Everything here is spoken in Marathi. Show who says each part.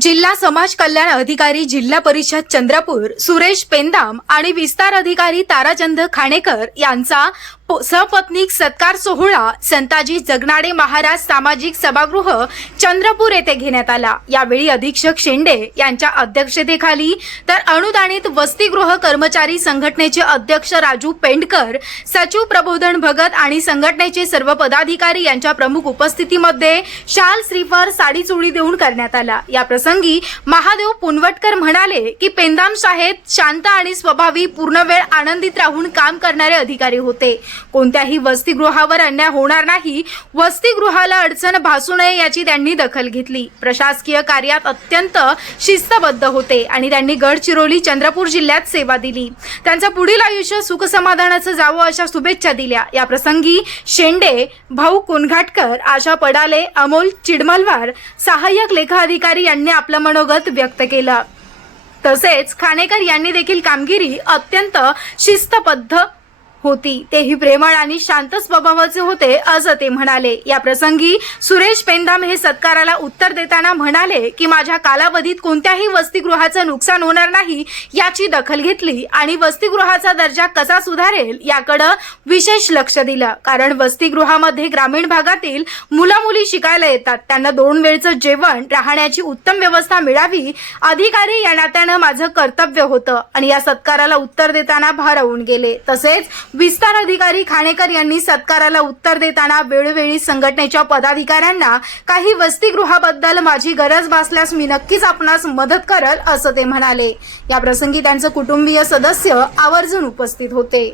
Speaker 1: जिल्हा समाज कल्याण अधिकारी जिल्हा परिषद चंद्रपूर सुरेश पेंदाम आणि विस्तार अधिकारी ताराचंद खाणेकर यांचा प- सपत्नीक सत्कार सोहळा संताजी जगनाडे महाराज सामाजिक सभागृह चंद्रपूर येथे घेण्यात आला. यावेळी अधीक्षक शेंडे यांच्या अध्यक्षतेखाली तर अनुदानित वसतिगृह कर्मचारी संघटनेचे अध्यक्ष राजू पेंडकर सचिव प्रबोधन भगत आणि संघटनेचे सर्व पदाधिकारी यांच्या प्रमुख उपस्थितीमध्ये शाल श्रीफर साडी चोळी देऊन करण्यात आला. या प्रसंगी महादेव पुनवटकर म्हणाले की पेंदाम शाळेत शांत आणि स्वभावी पूर्ण वेळ आनंदित राहून काम करणारे अधिकारी होते. कोणत्याही वसतिगृहावर अन्याय होणार नाही वसतिगृहाला अडचण भासू नये याची त्यांनी दखल घेतली. प्रशासकीय कार्यात अत्यंत शिस्तबद्ध होते आणि त्यांनी गडचिरोली चंद्रपूर जिल्ह्यात सेवा दिली. त्यांचं पुढील आयुष्य सुखसमाधानाचं जावं अशा शुभेच्छा दिल्या. या प्रसंगी शेंडे भाऊ कुनघाटकर आशा पडाले अमोल चिडमलवार सहाय्यक लेखा अधिकारी यांनी आपलं मनोगत व्यक्त केलं. तसेच खाणेकर यांनी देखील कामगिरी अत्यंत शिस्तबद्ध होती. तेही प्रेमळ आणि शांत स्वभावाचे होते असं ते म्हणाले. या प्रसंगी सुरेश पेंदाम हे सत्काराला उत्तर देताना म्हणाले की माझ्या कालावधीत कोणत्याही वसतिगृहाचं नुकसान होणार नाही याची दखल घेतली आणि वसतिगृहाचा दर्जा कसा सुधारेल याकडं विशेष लक्ष दिलं. कारण वसतिगृहामध्ये ग्रामीण भागातील मुलं मुली शिकायला येतात. त्यांना दोन वेळचं जेवण राहण्याची उत्तम व्यवस्था मिळावी अधिकारी या नात्यानं माझं कर्तव्य होतं. आणि या सत्काराला उत्तर देताना भारवून गेले. तसेच विस्तार अधिकारी खाणेकर यांनी सत्काराला उत्तर देताना वेळोवेळी संघटनेच्या पदाधिकाऱ्यांना काही वसतिगृहाबद्दल माझी गरज भासल्यास मी नक्कीच आपणास मदत करल असं ते म्हणाले. या प्रसंगी त्यांचं कुटुंबीय सदस्य आवर्जून उपस्थित होते.